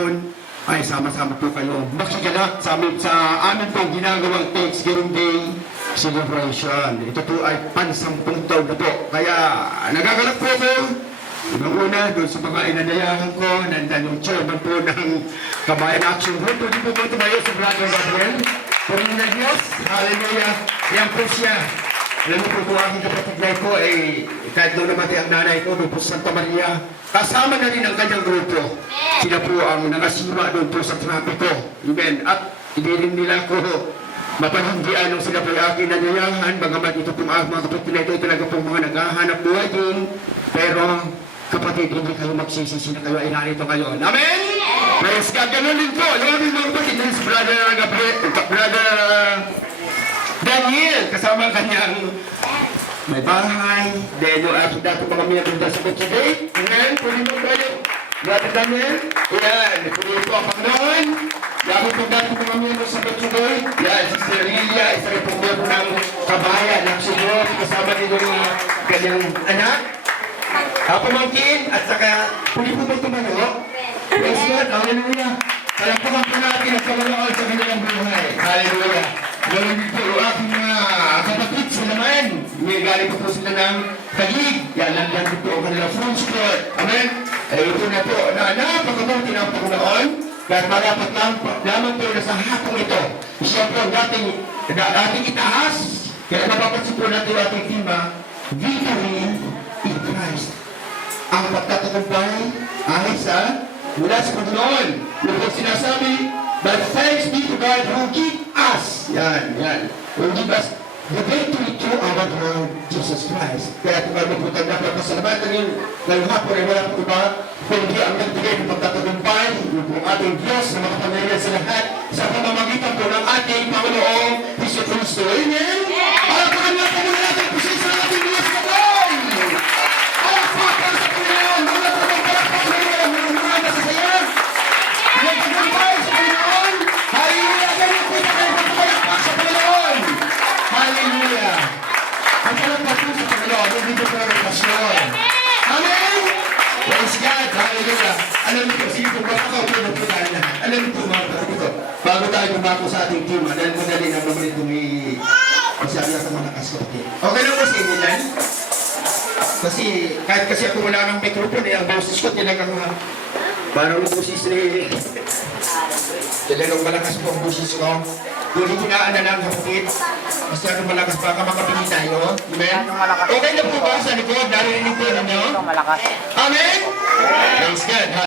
hapon ay sama-sama po kayo makiganap sa amin pong ginagawang Thanksgiving Day celebration. Ito po ay pansampung taon na po. Kaya nagaganap po ako. Una, doon sa mga inanayahan ko, nandan yung chairman po ng Kabayan Action Group. Pwede po po tumayo sa Brother Gabriel. Pwede na Diyos. Hallelujah. Yan po siya. Alam mo po kung aking kapatid na ito, kahit nung namatay ang nanay ko, doon po sa Santa Maria, kasama na rin ang kanyang grupo. Sila po ang nakasiwa doon po sa trapiko. Amen. At hindi rin nila ko mapananggian nung sila po yung aking nanayahan. Bagamat ito po mga kapatid na ito, talaga po mga naghahanap buhay din. Pero kapatid, hindi kayo magsisisi na kayo ay narito kayo. Amen? Praise God. Ganun din po. Yung aming mga kapatid, si Brother Gabriel, Brother Daniel, kasama ang kanyang may bahay. Then yung aking dato mga minagunda sa Butsuday. Amen? Pwede mo kayo. Brother Daniel, yan. Pwede po ang Panginoon. Dami po dato mga minagunda sa Butsuday. Yan, si Serilia, isa rin po miyembro ng Kabayan ng Senyor. Kasama din yung kanyang anak. Pamangkin at saka puli po ba tumano? Praise God, hallelujah. Kaya po natin ang pamanood sa kanilang buhay. Hallelujah. Gawin din po aking mga kapatid sa naman. May galing po sila ng Taguig. Yan, nandiyan din po ang kanilang front sport. Amen? Ito na po, napakabuti ng Panginoon. Kaya malapat lamang po na sa hapong ito. Siya po ang dating itaas. Kaya mapapansin po natin yung ating tema, Victory in Christ. Ang pagtatagumpay ay mula sa Panginoon. Yung po sinasabi, but thanks be to God who give us, who give us the victory through our Lord Jesus Christ. Kaya kung ano po tayo napapasalamatan yung ngayong hapon ay wala po iba, kundi ang nagbigay ng pagtatagumpay, yung po ating Diyos na makapangyarihan sa lahat, sa pamamagitan po ng ating Panginoong Hesus Kristo. Amen? Para po kami natin mula natin posisyon ng ating Diyos na Lord! All factors sa Panginoon, mga pagpapalak po sa mga masasaya, nagtagumpay sa Panginoon, hallelujah! Ganyan po na kayo pagpapalak sa Panginoon! Hallelujah! Ang palagpas po sa Panginoon, hindi po na repasyon. Amen! Praise God! Hallelujah! Alam niyo po, sige po, makakaupo na po tayo lahat. Alam niyo po mga kapatid ko, bago tayo bumako sa ating team, dahil madali na naman itong masyari sa malakas ko. Okay lang po sa inyo yan? Kasi, kahit kasi ako wala ng microphone, ang boses ko talagang parang boses ni talagang malakas po ang boses ko. Kung hindi na lang kapatid, masyadong malakas pa ka makapili tayo. Amen? Okay na po ba sa likod? Narinig po ninyo? Amen? Thanks God.